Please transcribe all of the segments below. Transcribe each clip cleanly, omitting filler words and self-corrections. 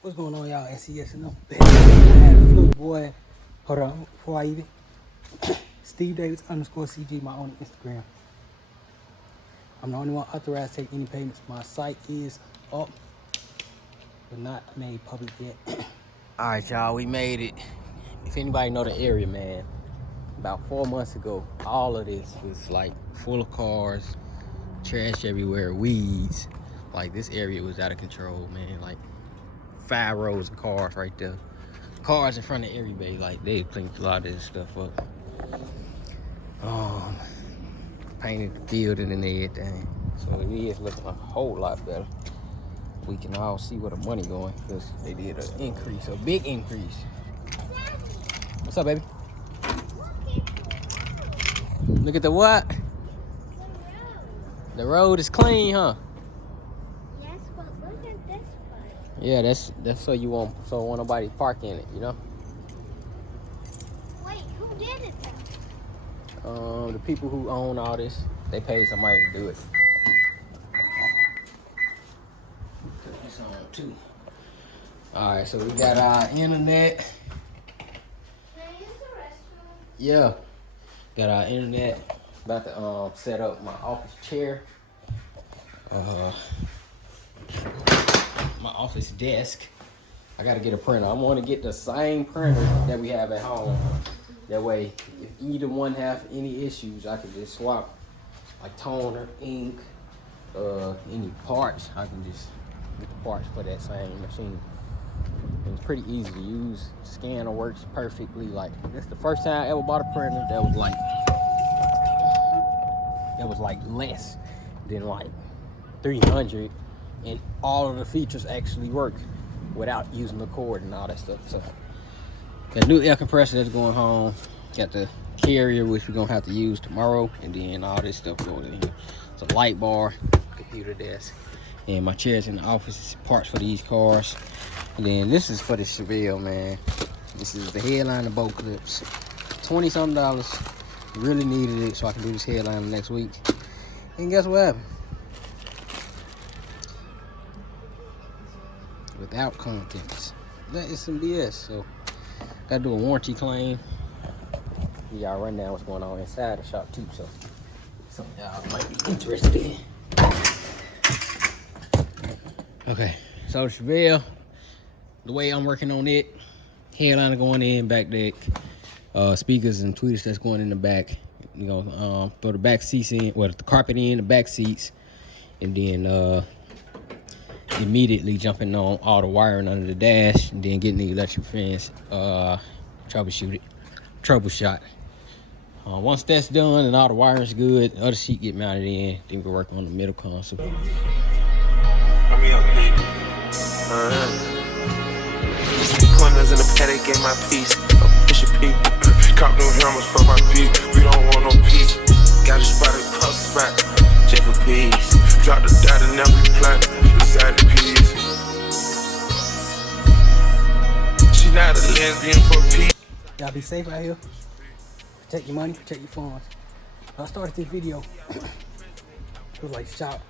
What's going on, y'all? SES and I'm back. I had a flu, boy. Hold on, before I eat it. Steve Davis _CG, my own Instagram. I'm the only one authorized to take any payments. My site is up, but not made public yet. All right, y'all, we made it. If anybody know the area, man, about 4 months ago, all of this was like full of cars, trash everywhere, weeds. Like this area was out of control, man. Like 5 rows of cars right there. Cars in front of everybody, like they cleaned a lot of this stuff up. Painted the building and everything. So it is looking a whole lot better. We can all see where the money going because they did an increase, a big increase. What's up, baby? Look at the what? The road is clean, huh? Yes, but look at this part. Yeah, that's so you won't nobody park in it, you know? Wait, who did it though? The people who own all this, they paid somebody to do it. This on too. All right, so we got our internet. Can I use the restroom? Yeah, got our internet. About to set up my office chair. My office desk. I gotta get a printer. I want to get the same printer that we have at home. That way, if either one have any issues, I can just swap, like toner, ink, any parts. I can just get the parts for that same machine. And it's pretty easy to use. Scanner works perfectly. Like that's the first time I ever bought a printer that was like less than like 300, and all of the features actually work without using the cord and all that stuff. So got a new air compressor that's going home. Got the carrier, which we're gonna have to use tomorrow, and then all this stuff going in here. It's a light bar, computer desk, and my chairs in the office, parts for these cars. And then this is for the Chevelle, man. This is the headliner boat clips. $20-something. Really needed it so I can do this headliner next week. And guess what happened? Without contents. That is some BS. So gotta do a warranty claim. Y'all run down what's going on inside the shop too, so something y'all might be interested in. Okay, so Chevelle, the way I'm working on it, headliner going in, back deck, speakers and tweeters that's going in the back. You know, throw the back seats in, well, the carpet in the back seats, and then immediately jumping on all the wiring under the dash, and then getting the electric fence, troubleshot. Once that's done and all the wiring's good, the other seat get mounted in, then we work on the middle console. Corners in the paddock, get my piece. Push a P. Cop new hammers for my P. We don't want no peace. Got a spotted puff spot. J for peace. Drop the dot and now we plant. Inside the piece. She not a lesbian for peace. Y'all be safe out here. Protect your money, protect your funds. I started this video. It was like shop,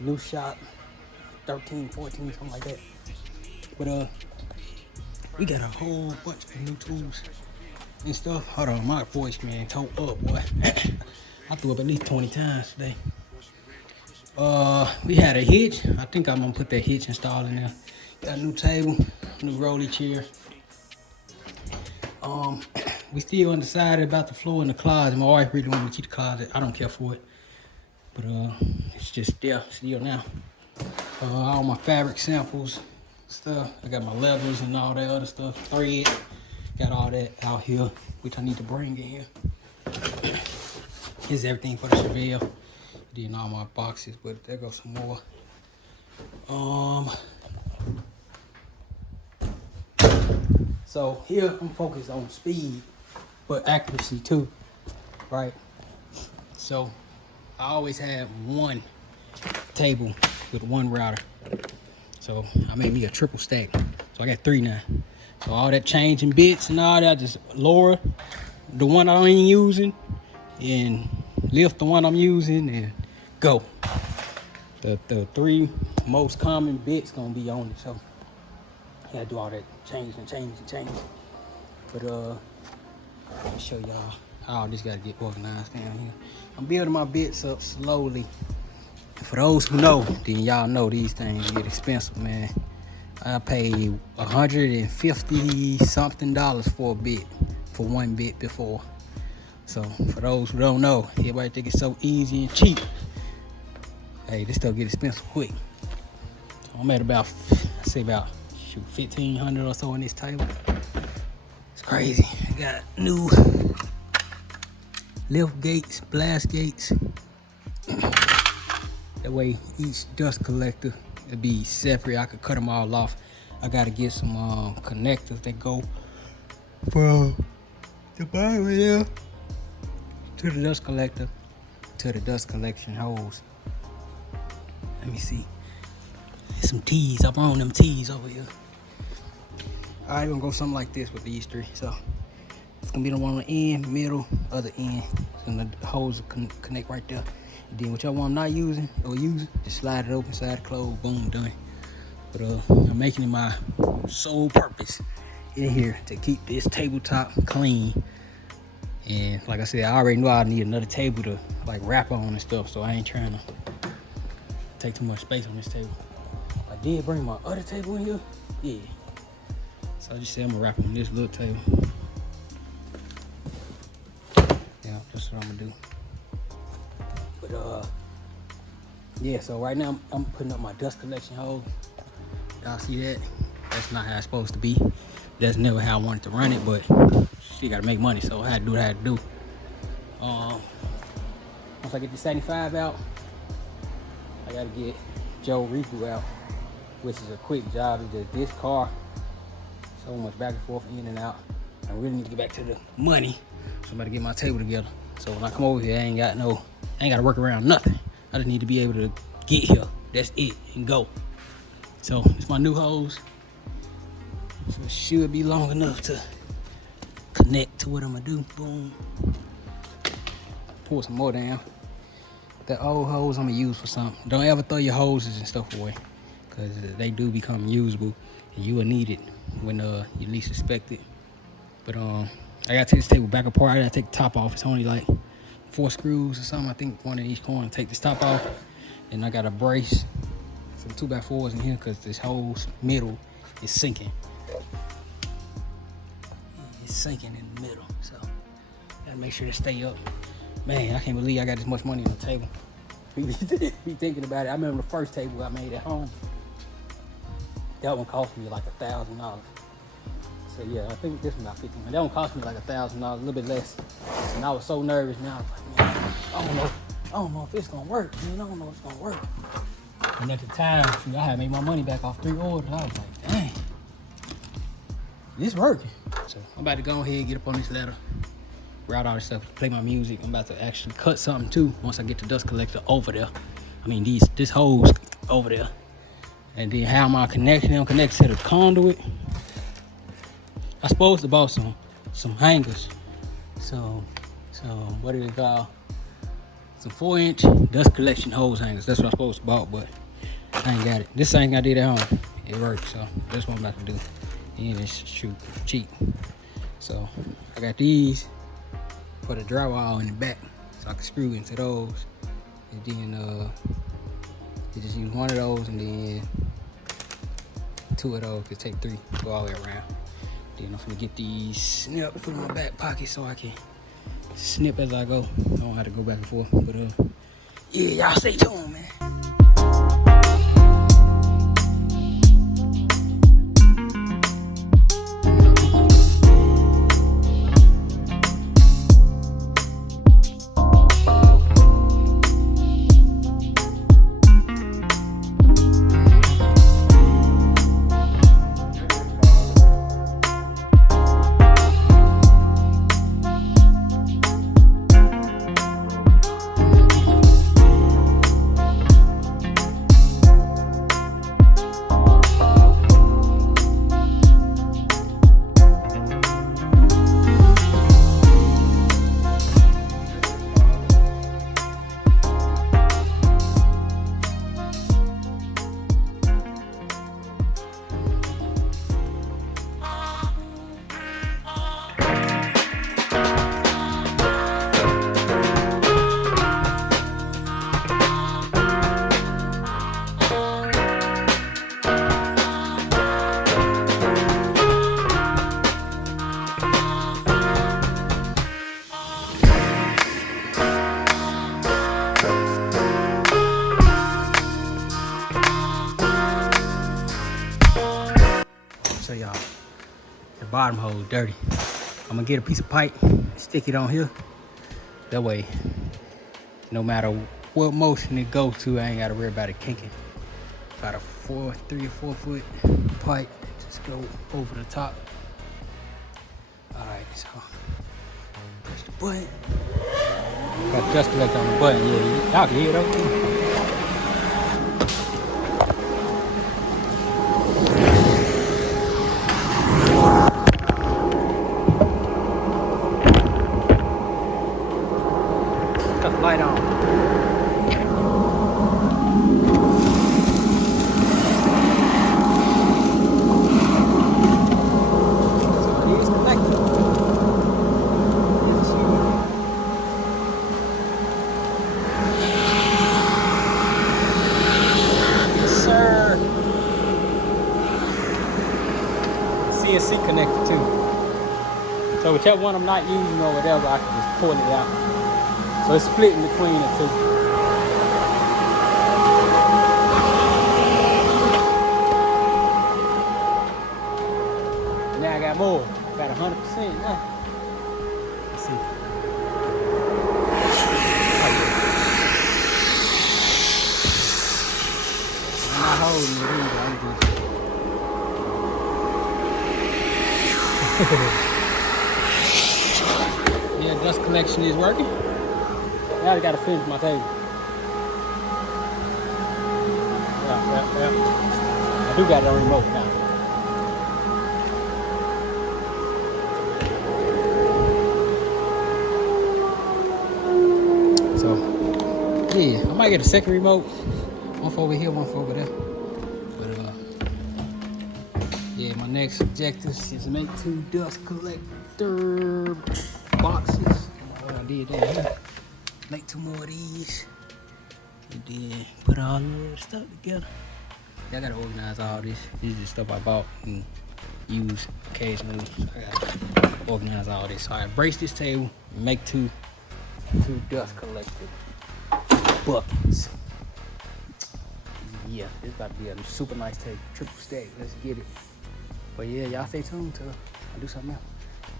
new shop, 13, 14, something like that. But we got a whole bunch of new tools and stuff. Hold on, my voice, man, toe up, boy. I threw up at least 20 times today. We had a hitch. I think I'm gonna put that hitch installed in there. Got a new table, new rolly chair. We still undecided about the floor in the closet. My wife really wanted to keep the closet. I don't care for it, but it's just still now. All my fabric samples, stuff. I got my leathers and all that other stuff. Thread, got all that out here, which I need to bring in here. Here's everything for the Chevelle. Then all my boxes, but there goes some more. So here I'm focused on speed, but accuracy too, right? So I always have one table with one router. So I made me a triple stack. So I got 3 now. So all that changing bits and all that, I just lower the one I ain't using and lift the one I'm using and go. The 3 most common bits gonna be on it. So Yeah, do all that change. But let me show y'all how this gotta get organized down here. I'm building my bits up slowly. For those who know, then y'all know these things get expensive, man. I paid $150 something for a bit, for one bit before. So for those who don't know, everybody think it's so easy and cheap. Hey, this stuff get expensive quick. So I'm at about, I say about $1,500 or so on this table. It's crazy. I got new lift gates, blast gates. That way each dust collector will be separate. I could cut them all off. I gotta get some connectors that go from the bottom of there to the dust collector to the dust collection hose. Let me see. There's some T's. I brought them T's over here. Alright, we're gonna go something like this with these three. So it's gonna be the one on the end, middle, other end. And the hose will connect right there. And then whichever one I'm not using or using, just slide it open, slide it closed, boom, done. But I'm making it my sole purpose in here to keep this tabletop clean. And like I said, I already know I need another table to like wrap on and stuff, so I ain't trying to take too much space on this table. I did bring my other table in here, yeah. So I just said I'm gonna wrap on this little table. Yeah, that's what I'm gonna do. But yeah, so right now I'm putting up my dust collection hose. Y'all see that? That's not how it's supposed to be. That's never how I wanted to run it, but she gotta make money, so I had to do what I had to do. Once I get the 75 out, I gotta get Joe Refu out, which is a quick job. It's just this car, so much back and forth, in and out. I really need to get back to the money, so I'm about to get my table together. So when I come over here, I ain't gotta work around nothing. I just need to be able to get here. That's it, and go. So it's my new hose. So it should be long enough to connect to what I'm gonna do. Boom. Pour some more down. That old hose I'm gonna use for something. Don't ever throw your hoses and stuff away, because they do become usable and you will need it when you least expect it. But I gotta take this table back apart. I gotta take the top off. It's only like 4 screws or something. I think one in each corner. Take this top off. And I gotta brace some 2x4s in here because this whole middle is sinking. It's sinking in the middle, so gotta make sure to stay up. Man, I can't believe I got this much money on the table. Be thinking about it. I remember the first table I made at home. That one cost me like $1,000. So yeah, I think this one about $1,500. That one cost me like $1,000, a little bit less. And I was so nervous. Now I was like, man, I don't know if it's gonna work. Man, I don't know if it's gonna work. And at the time, I had made my money back off 3 orders. I was like, dang, this working. So I'm about to go ahead, get up on this ladder, route all this stuff, play my music. I'm about to actually cut something too once I get the dust collector over there. I mean, this hose over there. And then how am I connecting them? Connect to the conduit. I supposed to bought some hangers. So what do they call? Some 4-inch dust collection hose hangers. That's what I supposed to bought, but I ain't got it. This thing I did at home. It worked, so that's what I'm about to do. And it's cheap. So I got these for the drywall in the back, so I can screw into those. And then you just use one of those, and then 2 of those. Could take 3, go all the way around. Then I'm gonna get these snips, put in my back pocket so I can snip as I go. I don't have to go back and forth, but yeah, y'all stay tuned, man. The bottom hole is dirty. I'm gonna get a piece of pipe, stick it on here. That way, no matter what motion it goes to, I ain't gotta worry about it kinking. About a 3 or 4 foot pipe, just go over the top. All right, so push the button. Got dust collector on the button. Yeah, y'all can hear it okay. Light on. So it is connected. Yes, sir. CNC connected too. So whichever one I'm not using or whatever, I can just pull it out. So it's split in between the two. Now I got more. Got 100% now. Let's see. I'm not holding it either. I'm just... Yeah, dust collection is working. Now I gotta finish my table. Yeah. I do got it on remote now. So, yeah, I might get a second remote. One for over here, one for over there. But, yeah, my next objective is to make 2 dust collector boxes. What I did there. Make 2 more of these, and then put all the stuff together. I gotta organize all this. This is the stuff I bought and use occasionally. I gotta organize all this. So I brace this table and make 2 dust collector buckets. Yeah, this about to be a super nice table, triple stack. Let's get it. But yeah, y'all stay tuned till I do something else.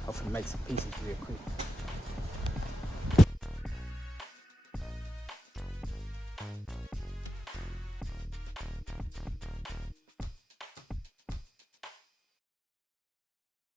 I'm gonna make some pieces real quick.